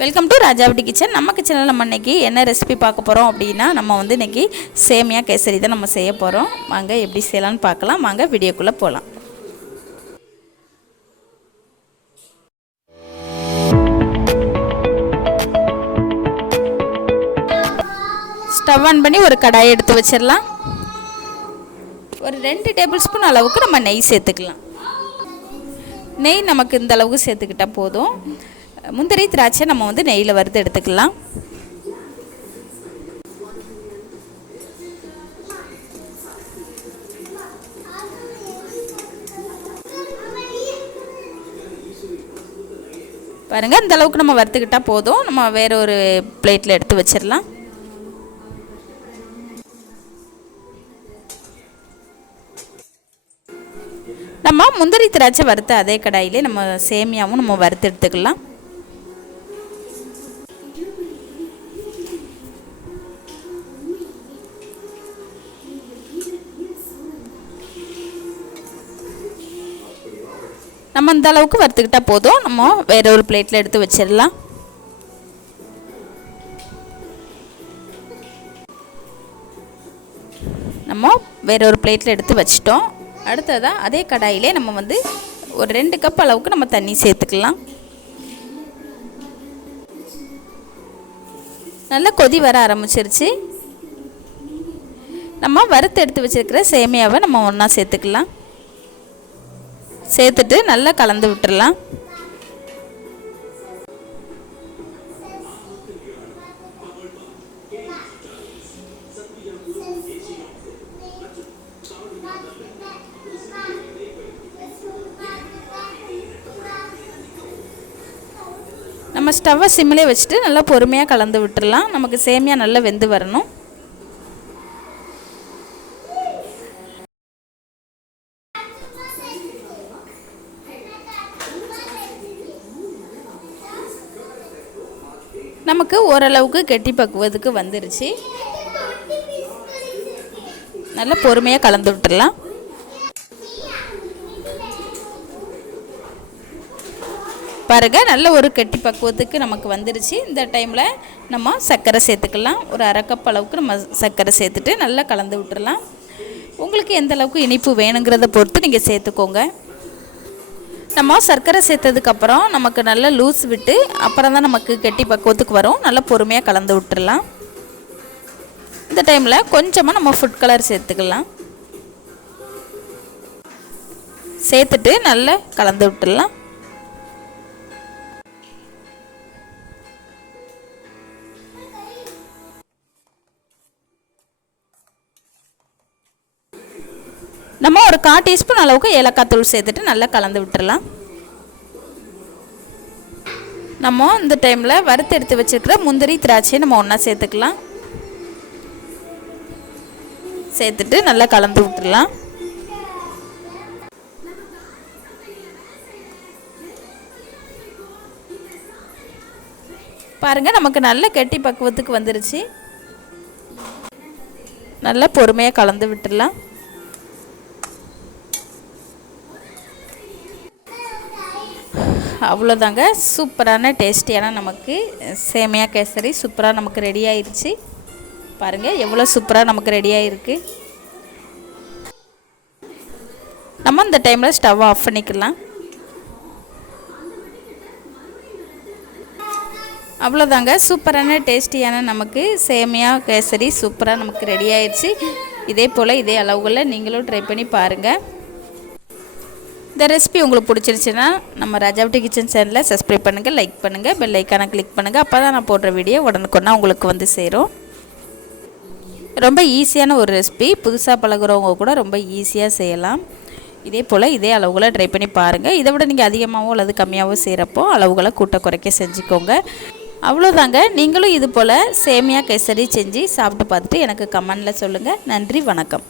Welcome to ராஜாவட்டி kitchen. நம்ம கிச்சனில் நம்ம இன்றைக்கி என்ன ரெசிபி பார்க்க போகிறோம் அப்படின்னா, நம்ம வந்து இன்றைக்கி சேமியா கேசரி தான் நம்ம செய்ய போகிறோம். வாங்க எப்படி செய்யலான்னு பார்க்கலாம். வாங்க வீடியோக்குள்ளே போகலாம். ஸ்டவ் ஆன் பண்ணி ஒரு கடாயை எடுத்து வச்சிடலாம். ஒரு 2 டேபிள் ஸ்பூன் அளவுக்கு நம்ம நெய் சேர்த்துக்கலாம். நெய் நமக்கு இந்த அளவுக்கு சேர்த்துக்கிட்டால் போதும். முந்திரி திராட்சை நம்ம வந்து நெய்யில் வறுத்து எடுத்துக்கலாம். பாருங்கள், இந்த அளவுக்கு நம்ம வறுத்துக்கிட்டால் போதும். நம்ம வேற ஒரு பிளேட்டில் எடுத்து வச்சிடலாம். நம்ம முந்திரி திராட்சை வறுத்த அதே கடாயிலே நம்ம சேமியாவும் நம்ம வறுத்து எடுத்துக்கலாம். நம்ம இந்த அளவுக்கு வறுத்துக்கிட்டால் போதும். நம்ம வேற ஒரு பிளேட்டில் எடுத்து வச்சிடலாம். நம்ம வேற ஒரு பிளேட்டில் எடுத்து வச்சிட்டோம். அடுத்ததாக அதே கடாயிலே நம்ம வந்து ஒரு 2 கப் அளவுக்கு நம்ம தண்ணி சேர்த்துக்கலாம். நல்லா கொதி வர ஆரம்பிச்சிருச்சு. நம்ம வறுத்து எடுத்து வச்சிருக்கிற சேமியாவை நம்ம ஒன்றா சேர்த்துக்கலாம். சேர்த்துட்டு நல்லா கலந்து விட்டுடலாம். நம்ம ஸ்டவ்வை சிம்மிலே வச்சுட்டு நல்லா பொறுமையாக கலந்து விட்டுடலாம். நமக்கு சேமியா நல்லா வெந்து வரணும். நமக்கு ஓரளவுக்கு கெட்டி பக்குவத்துக்கு வந்துருச்சு. நல்லா பொறுமையாக கலந்து விட்டுடலாம். பாருங்க, நல்ல ஒரு கெட்டி பக்குவத்துக்கு நமக்கு வந்துருச்சு. இந்த டைமில் நம்ம சர்க்கரை சேர்த்துக்கலாம். ஒரு 1/2 கப் அளவுக்கு நம்ம சர்க்கரை சேர்த்துட்டு நல்லா கலந்து விட்டுடலாம். உங்களுக்கு எந்த அளவுக்கு இனிப்பு வேணுங்கிறத பொறுத்து நீங்கள் சேர்த்துக்கோங்க. நம்ம சர்க்கரை சேர்த்ததுக்கப்புறம் நமக்கு நல்லா லூஸ் விட்டு அப்புறம் தான் நமக்கு கெட்டி பக்குவத்துக்கு வரும். நல்லா பொறுமையாக கலந்து விட்டுடலாம். இந்த டைமில் கொஞ்சமாக நம்ம ஃபுட் கலர் சேர்த்துக்கலாம். சேர்த்துட்டு நல்லா கலந்து விட்டுடலாம். நம்ம ஒரு 1/4 டீஸ்பூன் அளவுக்கு ஏலக்காய் தூள் சேர்த்துட்டு நல்லா கலந்து விட்டுடலாம். நம்ம இந்த டைமில் வறுத்து எடுத்து வச்சுருக்கிற முந்திரி திராட்சையை நம்ம ஒன்றா சேர்த்துக்கலாம். சேர்த்துட்டு நல்லா கலந்து விட்டுடலாம். பாருங்கள், நமக்கு நல்ல கெட்டி பக்குவத்துக்கு வந்துருச்சு. நல்லா பொறுமையாக கலந்து விட்டுடலாம். அவ்வளோதாங்க, சூப்பரான டேஸ்டியான நமக்கு சேமியா கேசரி சூப்பராக நமக்கு ரெடி ஆயிடுச்சு. பாருங்கள் எவ்வளோ சூப்பராக நமக்கு ரெடி ஆகிருக்கு. நம்ம இந்த டைமில் ஸ்டவ் ஆஃப் பண்ணிக்கலாம். அவ்வளோதாங்க, சூப்பரான டேஸ்டியான நமக்கு சேமியா கேசரி சூப்பராக நமக்கு ரெடி ஆயிடுச்சு. இதே போல் இதே அளவுகளில் நீங்களும் ட்ரை பண்ணி பாருங்கள். இந்த ரெசிபி உங்களுக்கு பிடிச்சிருச்சுன்னா நம்ம ராஜாவட்டி கிச்சன் சேனலை சப்ஸ்கிரைப் பண்ணுங்கள், லைக் பண்ணுங்கள், பெல் ஐக்கானை கிளிக் பண்ணுங்கள். அப்போ தான் நான் போடுற வீடியோ உடனுக்குன்னா உங்களுக்கு வந்து சேரும். ரொம்ப ஈஸியான ஒரு ரெசிபி, புதுசாக பழகுறவங்க கூட ரொம்ப ஈஸியாக செய்யலாம். இதே போல் இதே அளவுகளை ட்ரை பண்ணி பாருங்கள். இதை விட நீங்கள் அதிகமாகவோ அல்லது கம்மியாகவோ செய்கிறப்போ அளவுகளை கூட்ட குறைக்க செஞ்சுக்கோங்க. அவ்வளோதாங்க, நீங்களும் இது போல் சேமியா கேசரி செஞ்சு சாப்பிட்டு பார்த்துட்டு எனக்கு கமெண்டில் சொல்லுங்கள். நன்றி, வணக்கம்.